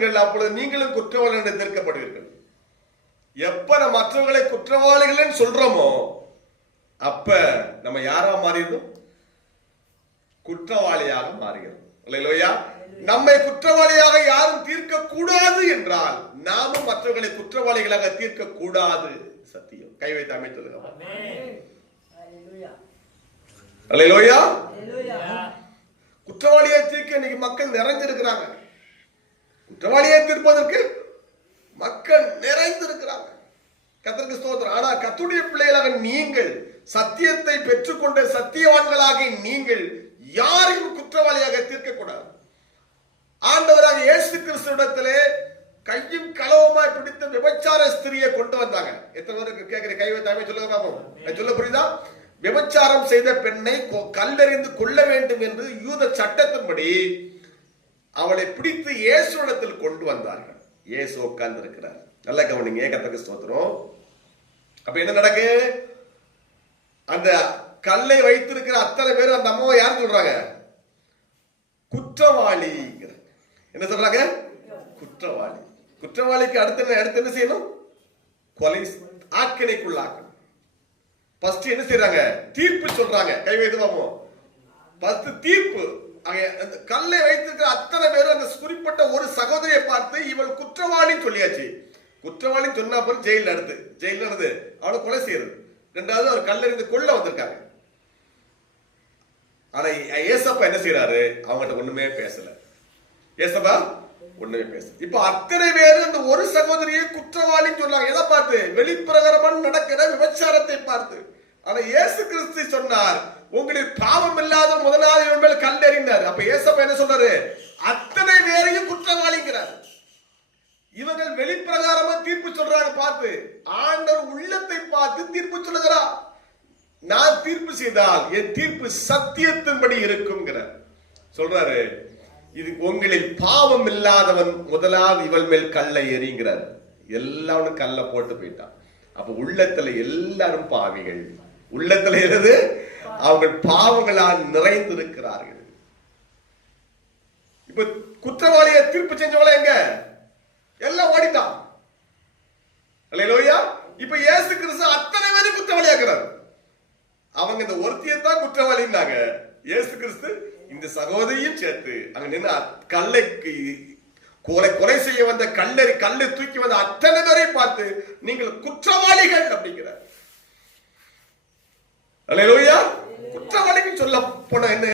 திருந்துங்கள், அப்பொழுது நீங்களும் குற்றவாளிகள் தீர்க்கப்படுவீர்கள். எப்ப நம்ம மற்றவர்களை குற்றவாளிகள் சொல்றோமோ அப்ப நம்ம யாரா மாறிடும்? குற்றவாளியாக மாறுகிறோம். அல்லேலூயா. நம்மை குற்றவாளியாக யாரும் தீர்க்க கூடாது என்றால் நாமும் மற்றவர்களை குற்றவாளிகளாக தீர்க்க கூடாது. சத்தியம். கை வைத்து அமைத்துள்ளது. அல்லேலூயா. குற்றவாளியை தீர்க்க இன்னைக்கு மக்கள் நிறைந்திருக்கிறாங்க. குற்றவாளியை தீர்ப்பதற்கு மக்கள் நிறைந்திருக்கிறாங்க. கர்த்தருக்கு ஸ்தோத்திரம். ஆனா கர்த்தருடைய பிள்ளைகளாக நீங்கள், சத்தியத்தை பெற்றுக்கொண்ட சத்தியவான்களாக நீங்கள் யாரையும் குற்றவாளியாக தீர்க்க கூடாது. ஆண்டவராக இயேசு கிறிஸ்துவிடத்திலே கையும் களவுமாய் பிடித்த விபச்சார ஸ்திரியை கொண்டு வந்தாங்க. எத்தனை பேருக்கு கேட்கிற? கை வைத்தாமே சொல்லுங்க பாப்போம். சொல்ல புரியுதா? விபச்சாரம் செய்த பெண்ணை கல்லெறிந்து கொள்ள வேண்டும் என்று யூத சட்டத்தின்படி அவளை பிடித்து இயேசுவிடத்தில் கொண்டு வந்தார்கள். இயேசு உட்கார்ந்து இருக்கிறார். நல்ல கவனிங்க. கர்த்தருக்கு ஸ்தோத்திரம். அப்ப என்ன நடக்கு? அந்த கல்லை வைத்திருக்கிற அத்தனை பேர் அந்த அம்மாவை யார் சொல்றாங்க? குற்றவாளி. என்ன சொல்றாங்க? குற்றவாளி. குற்றவாளிக்கு அடுத்து என்ன செய்யணும்? கொலை, ஆக்கினைக்குள்ளாக்கணும். ஃபர்ஸ்ட் என்ன செய்யறாங்க? தீர்ப்பு சொல்றாங்க. கை வைத்து பார்ப்போம். ஃபர்ஸ்ட் தீர்ப்பு. கல்லை வைத்திருக்கிற அத்தனை பேரும் அந்த குறிப்பிட்ட ஒரு சகோதரியை பார்த்து இவள் குற்றவாளின்னு சொல்லியாச்சு. குற்றவாளி சொன்னா அப்புறம் ஜெயில நடந்து அவளை கொலை செய்யறது. ரெண்டாவது அவர் கல்லறிந்து கொள்ள வந்திருக்காங்க. ஆனா ஏசப்பா என்ன செய்யறாரு? அவங்ககிட்ட ஒண்ணுமே பேசல. ஏசப்பா ஒண்ணுமே பேசல. இப்ப அத்தனை பேரு அந்த ஒரு சகோதரியை குற்றவாளின்னு சொன்னாங்க. எதை பார்த்து? வெளிப்பிரகாரமான நடக்கிற விபச்சாரத்தை பார்த்து. ஆனா இயேசு கிறிஸ்து சொன்னார், உங்களுக்கு பாவம் இல்லாத முதலாவது இவன் மேல் கல்லெறிந்தார். அப்ப ஏசப்பா என்ன சொல்றாரு? அத்தனை பேரையும் குற்றவாளிங்கிறார். இவர்கள் வெளிப்பிரகாரமா தீர்ப்பு சொல்றாங்க பார்த்து. ஆண்டவர் உள்ளத்தை பார்த்து தீர்ப்பு சொல்லுகிறார். நான் தீர்ப்பு செய்தால் என் தீர்ப்பு சத்தியத்தின்படி இருக்கும் சொல்றாரு. இது உங்களில் பாவம் இல்லாதவன் முதலாவது இவள் மேல் கல்லை எறிங்கிறார். எல்லாரும் கல்லை போட்டு போயிட்டான். அப்ப உள்ளத்துல எல்லாரும் பாவிகள். உள்ளத்துல இருந்து அவர்கள் பாவங்களால் நிறைந்திருக்கிறார்கள். இப்ப குற்றவாளியை தீர்ப்பு செஞ்சவள எங்க? எல்லாம் ஓடிட்டான். அல்லேலூயா. இப்ப இயேசு கிறிஸ்து அத்தனை பேரும் குற்றவாளியாக்குறாரு. அவங்க இந்த ஒருத்தியத்தான் குற்றவாளின்னாங்க. இயேசு கிறிஸ்து இந்த சகோதரியும் சேர்த்து அங்க நின்று கல்லைக்கு கொலை செய்ய வந்த கல்லை தூக்கி வந்த அத்தனை பேரை பார்த்து நீங்கள் குற்றவாளிகள் அப்படிங்கிறார். அல்லேலூயா. குற்றவாளிகள் சொல்ல போன என்ன?